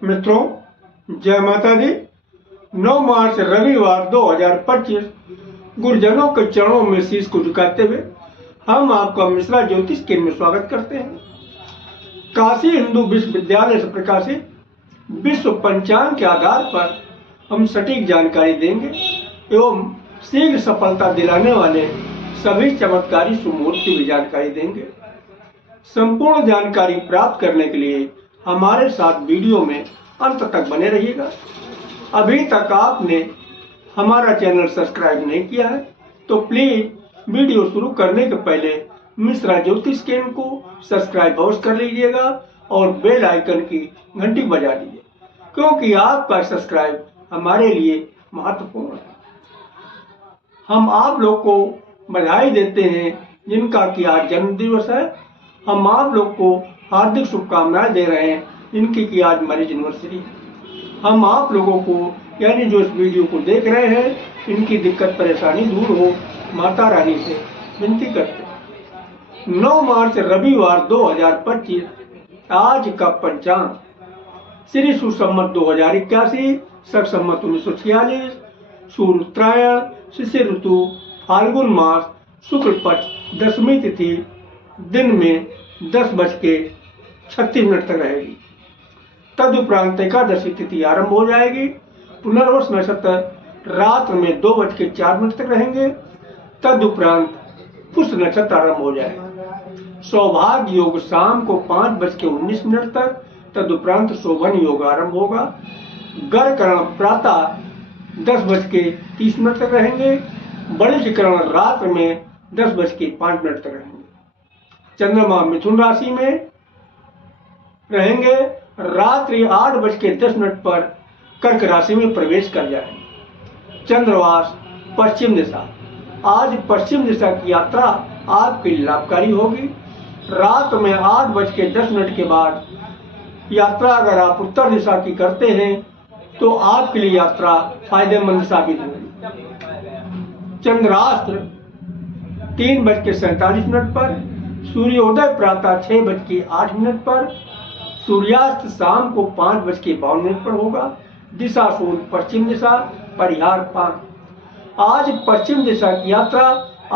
मित्रों, जय माता दी। 9 मार्च रविवार 2025 गुरुजनों के चरणों में शीश को झुकाते हुए हम आपका मिश्रा ज्योतिष केंद्र में स्वागत करते हैं। काशी हिंदू विश्वविद्यालय से प्रकाशित विश्व पंचांग के आधार पर हम सटीक जानकारी देंगे एवं शीघ्र सफलता दिलाने वाले सभी चमत्कारी सुमुहूर्त की भी जानकारी देंगे। संपूर्ण जानकारी प्राप्त करने के लिए हमारे साथ वीडियो में अंत तक बने रहिएगा। अभी तक आपने हमारा चैनल सब्सक्राइब नहीं किया है तो प्लीज वीडियो शुरू करने के पहले मिश्रा ज्योतिष केंद्र को सब्सक्राइब अवश्य कर लीजिएगा और बेल आइकन की घंटी बजा दीजिए, क्योंकि आपका सब्सक्राइब हमारे लिए महत्वपूर्ण है। हम आप लोग को बधाई देते हैं जिनका कि आज जन्म दिवस है। हम आप लोग को हार्दिक शुभकामनाएं दे रहे हैं जिनकी कि आज मैरिज एनिवर्सरी है। हम आप लोगों को यानी जो इस वीडियो को देख रहे हैं इनकी दिक्कत परेशानी दूर हो माता रानी से विनती करते हैं। 9 मार्च रविवार 2025 आज का पंचांग श्री सुसंमत 2081, शक संमत 1946, सूर्य उत्तरायण, शिशिर ऋतु, फाल्गुन मास, शुक्ल पक्ष, दशमी तिथि दिन में 10:36 तक रहेगी। तदुपरांत एकादशी तिथि आरंभ हो जाएगी। पुनर्वस नक्षत्र रात में 2:04 तक रहेंगे। तदुपरांत पुष्य नक्षत्र आरंभ हो जाएगा। सौभाग्य योग शाम को 5:19 तक, तदुपरांत शोभन योग आरंभ होगा। गर्करण प्रातः 10:30 तक रहेंगे। बलिष्करण रात में 10:05 तक रहेंगे। चंद्रमा मिथुन राशि में रहेंगे। रात्रि 8:10 पर कर्क राशि में प्रवेश कर जाएंगे। चंद्रवास पश्चिम दिशा। आज पश्चिम दिशा की यात्रा आपके लिए लाभकारी होगी। रात में 8:10 के बाद यात्रा अगर आप उत्तर दिशा की करते हैं तो आपके लिए यात्रा फायदेमंद साबित होगी। चंद्रास्त्र 3:47 पर, सूर्योदय प्रातः 6:08 पर, सूर्यास्त शाम को 5:52 पर होगा। दिशा सूर्य पश्चिम दिशा, परिहार पान। आज पश्चिम दिशा की यात्रा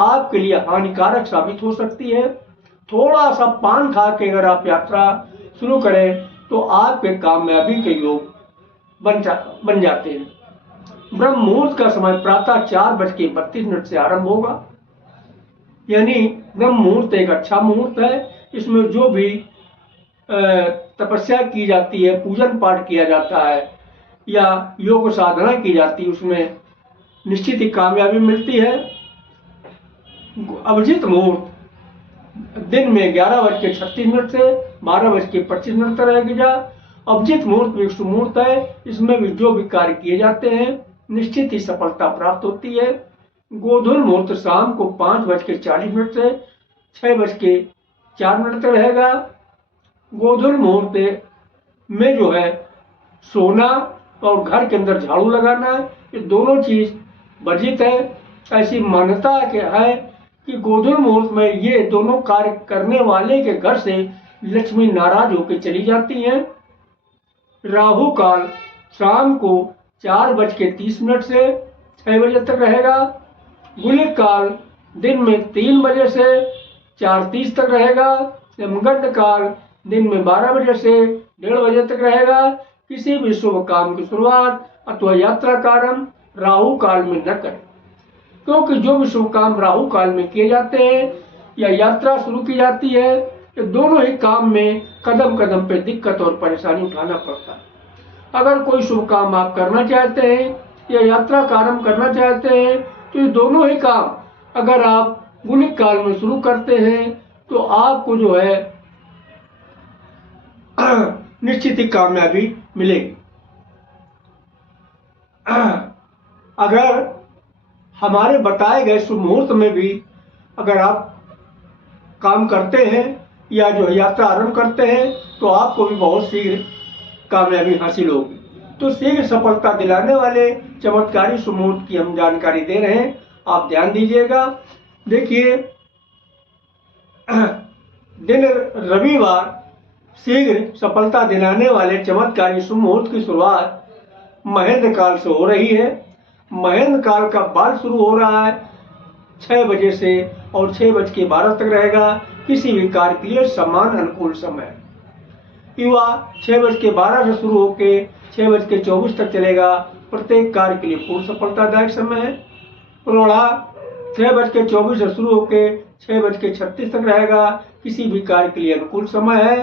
आपके लिए हानिकारक साबित हो सकती है। थोड़ा सा पान खा के अगर आप यात्रा शुरू करें तो आपके कामयाबी के योग बन जाते हैं। ब्रह्म मुहूर्त का समय प्रातः 4:32 से आरंभ होगा। यानी ब्रह्म मुहूर्त एक अच्छा मुहूर्त है। इसमें जो भी तपस्या की जाती है, पूजन पाठ किया जाता है या योग साधना की जाती है, उसमें निश्चित ही कामयाबी मिलती है। अभिजीत मुहूर्त दिन में 11:36 से 12:25 तक रहेगा। अभिजीत मुहूर्त भी शुभ मुहूर्त है। इसमें भी जो भी कार्य किए जाते हैं निश्चित ही सफलता प्राप्त होती है। गोधूल मुहूर्त शाम को 5:40 से 6:04 तक रहेगा। गोधूल मुहूर्त में जो है सोना और घर के अंदर झाड़ू लगाना, ये दोनों चीज वर्जित है। ऐसी मान्यता है कि गोधूल मुहूर्त में ये दोनों कार्य करने वाले के घर से लक्ष्मी नाराज होकर चली जाती हैं। राहु काल शाम को 4:30 से 6 बजे तक रहेगा। गुलिक काल दिन में 3 बजे से 4:30 तक रहेगा। यमगंड काल दिन में 12 बजे से 1:30 बजे तक रहेगा। किसी भी शुभ काम की शुरुआत अथवा यात्रा का आरंभ राहु काल में न करें, क्योंकि जो भी शुभ काम राहु काल में किए जाते हैं या यात्रा शुरू की जाती है, तो दोनों ही काम में कदम कदम पे दिक्कत और परेशानी उठाना पड़ता है। अगर कोई शुभ काम आप करना चाहते हैं या यात्रा का आरंभ करना चाहते हैं तो ये दोनों ही काम अगर आप गुलिक काल में शुरू करते हैं तो आपको जो है निश्चित ही कामयाबी मिलेगी। अगर हमारे बताए गए शुभ मुहूर्त में भी अगर आप काम करते हैं या जो यात्रा आरंभ करते हैं तो आपको भी बहुत शीघ्र कामयाबी हासिल होगी। तो शीघ्र सफलता दिलाने वाले चमत्कारी शुभ मुहूर्त की हम जानकारी दे रहे हैं, आप ध्यान दीजिएगा। देखिए, दिन रविवार शीघ्र सफलता दिलाने वाले चमत्कारी शुभ मुहूर्त की शुरुआत महेंद्र काल से हो रही है। महेंद्र काल का बाल शुरू हो रहा है 6 बजे से और 6:12 तक रहेगा। किसी भी कार्य के लिए समान अनुकूल समय। युवा 6:12 से शुरू होकर 6:24 तक चलेगा। प्रत्येक कार्य के लिए पूर्ण सफलतादायक समय है। प्रौढ़ा 6:24 से शुरू होकर 6:36 तक रहेगा। किसी भी कार्य के लिए अनुकूल समय है।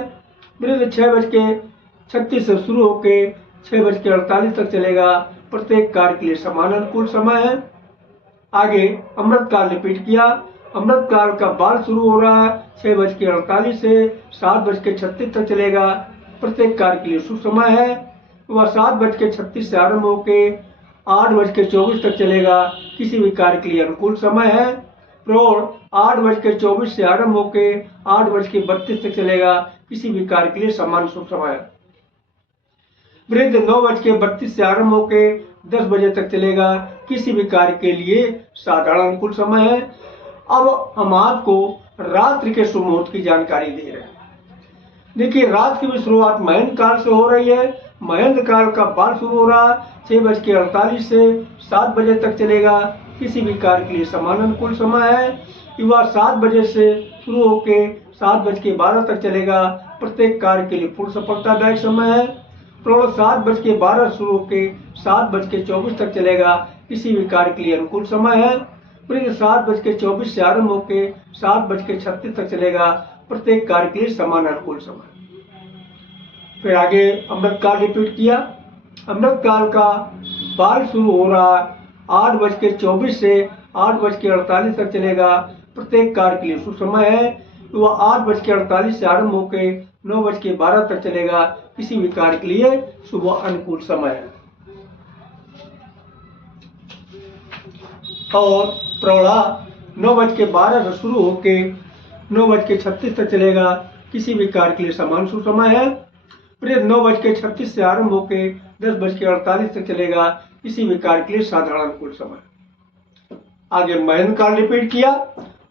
वृद्ध 6:36 से शुरू होकर 6:48 तक चलेगा। प्रत्येक कार्य के लिए समान अनुकूल समय है। आगे अमृत काल रिपीट किया। अमृत काल का बाल शुरू हो रहा है 6:48 से 7:36 तक चलेगा। प्रत्येक कार्य के लिए शुभ समय है। वह 7:36 से आरंभ होकर 8:24 तक चलेगा। किसी भी कार्य के लिए अनुकूल समय है। प्रौढ़ 8:24 से आरंभ होकर 8:32 तक चलेगा। किसी भी कार्य के लिए समान शुभ समय है। वृद्ध 9:32 से आरंभ होकर 10 बजे तक चलेगा। किसी भी कार्य के लिए साधारण अनुकूल समय है। अब हम आपको रात्रि के शुभ मुहूर्त की जानकारी दे रहे हैं। देखिए, रात की भी शुरुआत महेंद्र काल से हो रही है। महेंद्र काल का बाल शुरू हो रहा है 6:48 से 7 बजे तक चलेगा। किसी भी कार्य के लिए समान अनुकूल समय है। युवा 7 बजे से शुरू होकर 7:12 तक चलेगा। प्रत्येक कार्य के लिए पूर्ण सफलतादायक समय है। प्रौढ़ 7:12 शुरू होकर 7:24 तक चलेगा। किसी भी कार्य के लिए अनुकूल समय है। वृद्ध 7:24 से आरंभ होकर 7:36 तक चलेगा। प्रत्येक कार्य के लिए समान अनुकूल समय। फिर आगे अमृत काल रिपीट किया। अमृत काल का बाल शुरू हो रहा 8:24 से 8:48 तक चलेगा। प्रत्येक कार्य के लिए शुभ समय है। वह 8:48 से आरंभ होकर 9:12 तक चलेगा। किसी भी कार्य के लिए शुभ अनुकूल समय है। और प्रौढ़ा 9:12 से शुरू होकर 9:36 तक चलेगा। किसी भी कार्य के लिए समान शुभ समय है। वृद्ध 9:36 से आरंभ होकर 10:48 तक चलेगा। किसी भी कार्य के लिए साधारण अनुकूल समय। आगे महेंद्र काल रिपीट किया।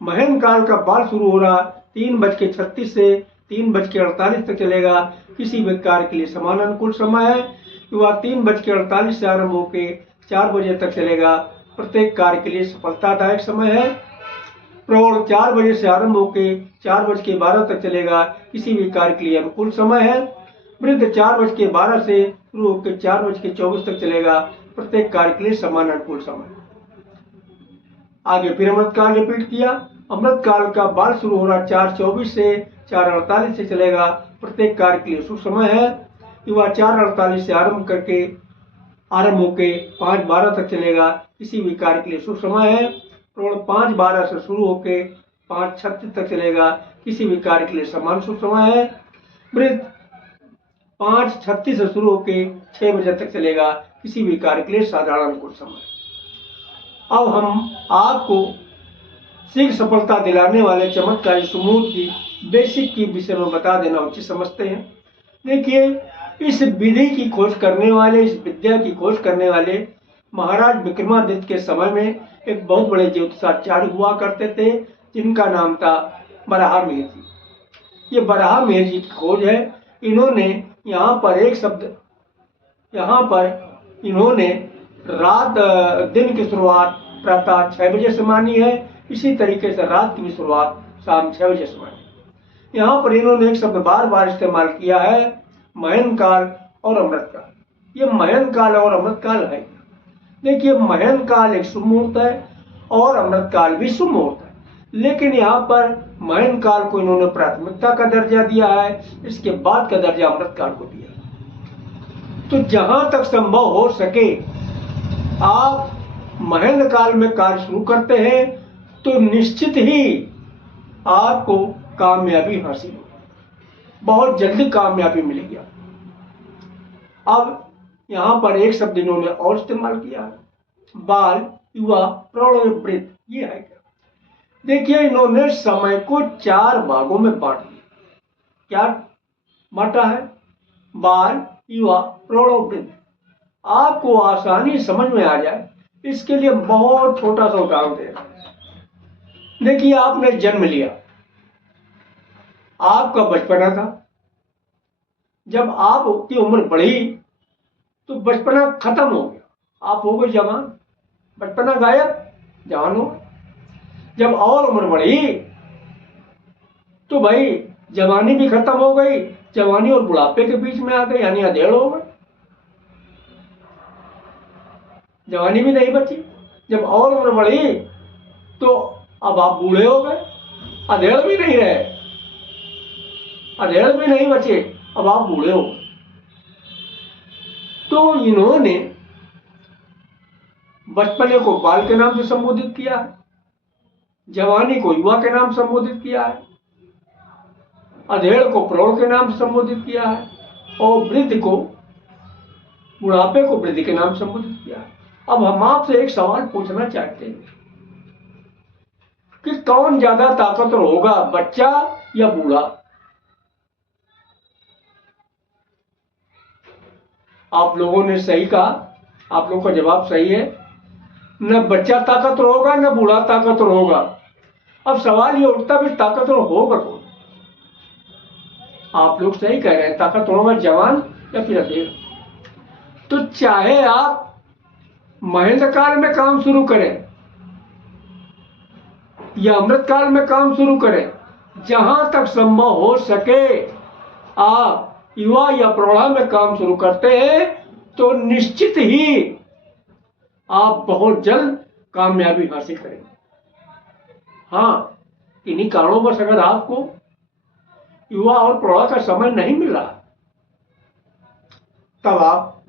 महेंद्र काल का बाल शुरू हो रहा 3:36 से 3:48 तक चलेगा। किसी भी कार्य के लिए समान अनुकूल समय है। युवा 3:48 से आरंभ होकर 4 बजे तक चलेगा। प्रत्येक कार्य के लिए सफलतादायक समय है। प्रौढ़ 4 बजे से आरंभ होकर 4:12 तक चलेगा। किसी भी कार्य के लिए अनुकूल समय है। वृद्ध 4:12 से शुरू होकर 4:24 तक चलेगा। प्रत्येक कार्य के लिए समान अनुकूल समय। आगे फिर अमृत काल रिपीट किया। अमृत काल का बाल शुरू हो रहा 4:24 से 4:48 से चलेगा। प्रत्येक कार्य के लिए शुभ समय है। युवा 4:48 से आरंभ होकर 5:12 तक चलेगा। किसी भी कार्य के लिए शुभ समय है। प्रौढ़ 5:12 से शुरू होकर 5:36 तक चलेगा। किसी भी कार्य के लिए समान शुभ समय है। वृद्ध 5:36 से शुरू होकर 6 बजे तक चलेगा। किसी भी कार्य के लिए साधारण अनुकूल समय। अब हम आपको शीघ्र सफलता दिलाने वाले चमत्कारी शुभ मुहूर्त की बेसिक की विषय में बता देना उचित समझते हैं। देखिए, इस विधि की खोज करने वाले, इस विद्या की खोज करने वाले महाराज विक्रमादित्य के समय में एक बहुत बड़े ज्योतिषाचार्य हुआ करते थे, जिनका नाम था वराहमिहिर जी। ये वराहमिहिर जी की खोज है। इन्होंने यहाँ पर इन्होंने दिन की शुरुआत प्रातः 6 बजे से मानी है। इसी तरीके से रात की भी शुरुआत शाम 6 बजे से मानी। यहाँ पर इन्होंने एक शब्द बार बार इस्तेमाल किया है, महेंद्र काल और अमृत काल। ये महेंद्र काल और अमृत काल है। देखिए, महेंद्र काल एक शुभ मुहूर्त है और अमृत काल भी शुभ मुहूर्त है, लेकिन यहाँ पर महेंद्र काल को इन्होंने प्राथमिकता का दर्जा दिया है, इसके बाद का दर्जा अमृत काल को दिया। तो जहां तक संभव हो सके आप महेंद्र काल में कार्य शुरू करते हैं तो निश्चित ही आपको कामयाबी हासिल होगी, बहुत जल्दी कामयाबी मिलेगी। अब यहाँ पर एक शब्द इन्होंने और इस्तेमाल किया है, बाल, युवा, प्रौढ़ और वृद्ध। ये है क्या? देखिए, इन्होंने समय को 4 भागों में बांट दिया। क्या बांटा है? बाल, युवा, प्रौढ़ और वृद्ध। आपको आसानी समझ में आ जाए इसके लिए बहुत छोटा सा उदाहरण दे रहा हूं। देखिए, आपने जन्म लिया, आपका बचपना था, जब आपकी उम्र बढ़ी तो बचपना खत्म हो गया, आप हो गए जवान, बचपना गायब, जवान हो गए। जब और उम्र बढ़ी तो भाई जवानी भी खत्म हो गई, जवानी और बुढ़ापे के बीच में आ गई, यानी अधेड़ हो गए, जवानी भी नहीं बची। जब और उम्र बढ़ी तो अब आप बूढ़े हो गए, अधेड़ भी नहीं रहे, अधेड़ भी नहीं बचे, अब आप बूढ़े हो गए। तो इन्होंने बचपने को बाल के नाम से संबोधित किया है, जवानी को युवा के नाम से संबोधित किया है, अधेड़ को प्रौढ़ के नाम से संबोधित किया है, और वृद्ध को, बुढ़ापे को वृद्ध के नाम से संबोधित किया है। अब हम आपसे एक सवाल पूछना चाहते हैं कि कौन ज्यादा ताकतवर होगा, बच्चा या बूढ़ा? आप लोगों ने सही कहा, आप लोगों का जवाब सही है। न बच्चा ताकतवर होगा न बूढ़ा ताकतवर होगा। अब सवाल ये उठता भी ताकतवर होगा कौन? आप लोग सही कह रहे हैं, ताकतवर होगा जवान या फिर अधेड़। तो चाहे आप महेंद्र काल में काम शुरू करें या अमृत काल में काम शुरू करें, जहां तक संभव हो सके आप युवा या प्रौढ़ा में काम शुरू करते हैं तो निश्चित ही आप बहुत जल्द कामयाबी हासिल करेंगे। हाँ, इन्हीं कारणों पर अगर आपको युवा और प्रौढ़ा का समय नहीं मिल रहा, तब आप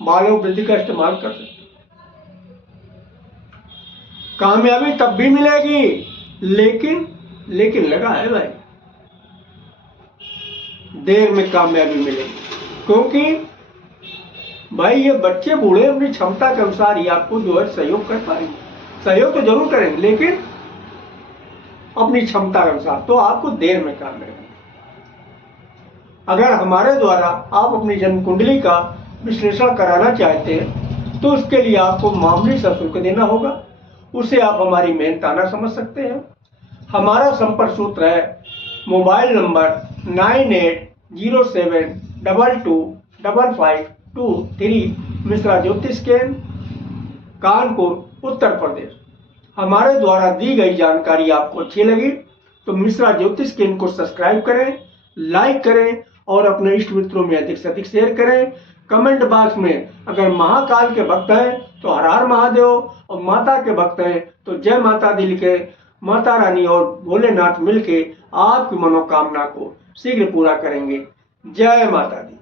मानव वृद्धि का इस्तेमाल कर सकते हैं। कामयाबी तब भी मिलेगी, लेकिन लगा है भाई, देर में कामयाबी मिलेगी। क्योंकि भाई ये बच्चे बूढ़े अपनी क्षमता के अनुसार ही आपको जो है सहयोग कर पाएंगे। सहयोग तो जरूर करेंगे, लेकिन अपनी क्षमता के अनुसार, तो आपको देर में काम मिलेगा। अगर हमारे द्वारा आप अपनी जन्म कुंडली का विश्लेषण कराना चाहते हैं तो उसके लिए आपको मामूली सा शुल्क देना होगा, उसे आप हमारी मेहनताना समझ सकते हैं। हमारा संपर्क सूत्र है मोबाइल नंबर 9807225523, मिश्रा ज्योतिष केंद्र, कानपुर, उत्तर प्रदेश। हमारे द्वारा दी गई जानकारी आपको अच्छी लगी तो मिश्रा ज्योतिष केंद्र को सब्सक्राइब करें, लाइक करें और अपने इष्ट मित्रों में अधिक से अधिक शेयर करें। कमेंट बॉक्स में अगर महाकाल के भक्त हैं तो हर हर महादेव, और माता के भक्त हैं तो जय माता दी लिखे। माता रानी और भोलेनाथ मिलके आपकी मनोकामना को शीघ्र पूरा करेंगे। जय माता दी।